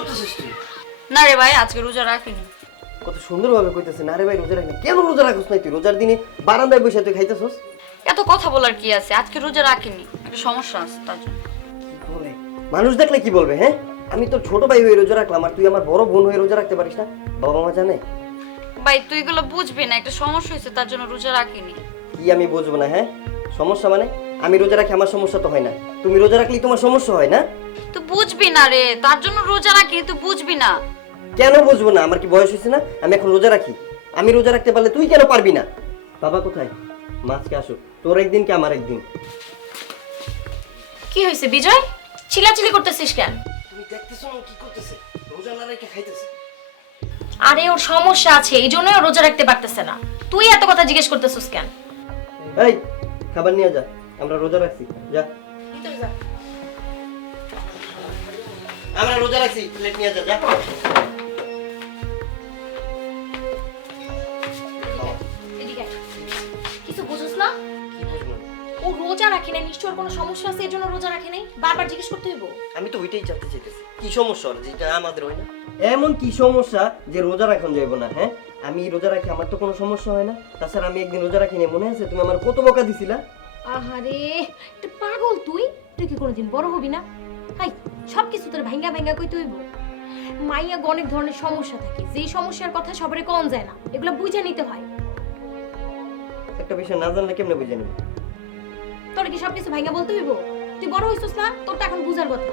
করতেছিস তুই? না রে ভাই, আজকে রোজা রাখিনি। কত সুন্দরভাবে কইতেছে না রে ভাই রোজা রাখি। কেন রোজা রাখছ না তুই? রোজার দিনে বারান্দায় বসে তুই খাইতেছস? এত কথা বলার কি আছে? আজকে রোজা রাখিনি, একটা সমস্যা আছে তার জন্য। কি বলে? মানুষ দেখলে কি বলবে? হ্যাঁ, আমি তোর ছোট ভাই হয়ে রোজা রাখলাম আর তুই আমার বড় বোন হয়ে রোজা রাখতে পারিস না? বাবা মা জানে? ভাই তুই এগুলো বুঝবি না, একটা সমস্যা হয়েছে তার জন্য রোজা রাখিনি। কি আমি বুঝবো না? হ্যাঁ, সমস্যা মানে আমি রোজা রাখি আমার সমস্যা তো হয় না, তুমি রোজা রাখলেই তোমার সমস্যা হয় না? তুই বুঝবি না রে, তার জন্য রোজা রাখিনি, তুই বুঝবি না। কেন বুঝবো না? আমার কি বয়স হয়েছে না? আমি এখন রোজা রাখি। আমি রোজা রাখতে পারলে তুই কেন পারবি না? বাবা কোথায়? মাছকে আসো, তোর একদিন কি আমার একদিন। কি হয়েছে বিজয়? চিল্লাচিল্লি করতেছিস কেন? তুমি দেখতেছো না কি করতেছে? রোজা না রেখে খাইতেছে। আরে ওর সমস্যা আছে, এই জন্যই ও রোজা রাখতে পারতেছে না। তুই এত কথা জিজ্ঞেস করতেছিস কেন? এই খাবার নিয়ে যা, আমরা রোজা রাখছি। যা, আমরা রোজা রাখছি, প্লেট নিয়ে যা। যা এদিকে আয়। কিছু বুঝছ না? কি বুঝবো? ও রোজা রাখে নাই, নিশ্চয় ওর কোনো সমস্যা আছে, এর জন্য রোজা রাখে নাই। বারবার জিজ্ঞেস করতে হইব? আমি তো ওইটাই জানতে চাইতেছি, কি সমস্যা ওর যেটা আমাদের হয় না? এমন কি সমস্যা যে রোজা রাখন যাইব না? হ্যাঁ, আমি রোজা রাখি, আমার তো কোনো সমস্যা হয় না। তাছাড়া আমি একদিন রোজা রাখিনি, মনে আছে? তুমি আমার কত বকা দিছিলা। আহারে একটা পাগল তুই। তুই কি কোনোদিন বড় হবি না? হাই, সবকিছু তোর ভাঙ্গা ভাঙ্গা কইতে হইব? মাইয়া অনেক ধরনের সমস্যা থাকে, যেই সমস্যার কথা সবারে কম যায় না, এগুলো বুঝে নিতে হয়। একটা বিষয় না জানলে কেমনে বুঝে নিব? তোর কি সবকিছু ভাঙ্গা বলতে হইব? তুই বড় হইছস না, তোর তো এখন বুঝার কথা।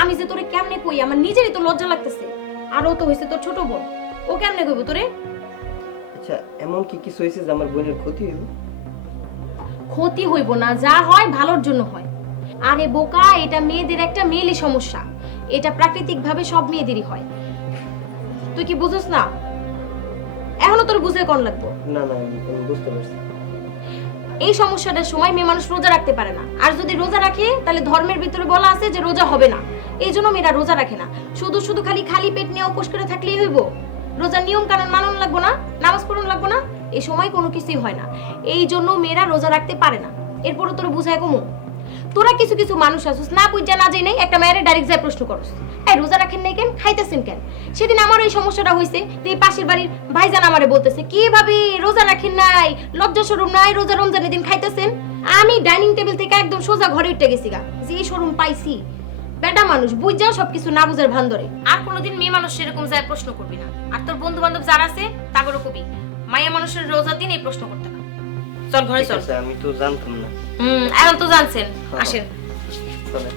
আমি যে তোরে কেমনে কই, আমার নিজেরই তো লজ্জা লাগতেছে। আর ও তো হইছে তোর ছোট বোন, ও কেমনে কইব তোরে? আচ্ছা, এমন কি কিছু হয়েছে যে আমার বোনের ক্ষতি হইব? ক্ষতি হইব না, যা হয় ভালোর জন্য হয়। আরে বোকা, এটা মেয়েদের একটা মেয়েলি সমস্যা, এটা প্রাকৃতিক ভাবে সব মেয়েদেরই হয়। তুই কি বুঝছ না? এখনো তোর বুঝে কোন লাগবো? না না, আমি বুঝতে পারছি। এই সমস্যাটার সময় মেয়ে মানুষ রোজা রাখতে পারে না, আর যদি রোজা রাখে তাহলে ধর্মের ভিতরে বলা আছে যে রোজা হবে না। এই জন্য মেয়েরা রোজা রাখে না। শুধু শুধু খালি পেট নিয়ে উপোস করে থাকলেই হইব? রোজার নিয়ম কানুন মানন লাগবো না? নামাজ পড়ন লাগবো না? এই সময় কোনো কিছুই হয় না, এই জন্য মেয়েরা রোজা রাখতে পারে না। এরপরও তোর বুঝায় কমু? তোরা কিছু কিছু মানুষ আছিস না বুঝা না যাই নাই, একটা মেয়েরে ডাইরেক্ট যায় প্রশ্ন করস, এই রোজা রাখেন নাই কেন, খাইতেছেন কেন? সেদিন আমার এই সমস্যাটা হইছে, এই পাশের বাড়ির ভাইজান আমারে বলতেছে, কি ভাবি রোজা রাখেন নাই, লজ্জা শরম নাই, রোজা রমজানের দিন খাইতেছেন? আমি ডাইনিং টেবিল থেকে একদম সোজা ঘরে উঠে গেছি গা, যে শরম পাইছি। বেটা মানুষ বুঝা সবকিছু না বুঝার ভান ধরে। আর কোনোদিন মেয়ে মানুষ এরকম যায় প্রশ্ন করবি না। আর তোর বন্ধু বান্ধব যারা আছে তাগরও কবি, মাইয়া মানুষের রোজা দিন এই প্রশ্ন করতে না। চল ঘরে চল। আমি তো জানতাম না। এখন তো জানছেন, আসেন। চলে।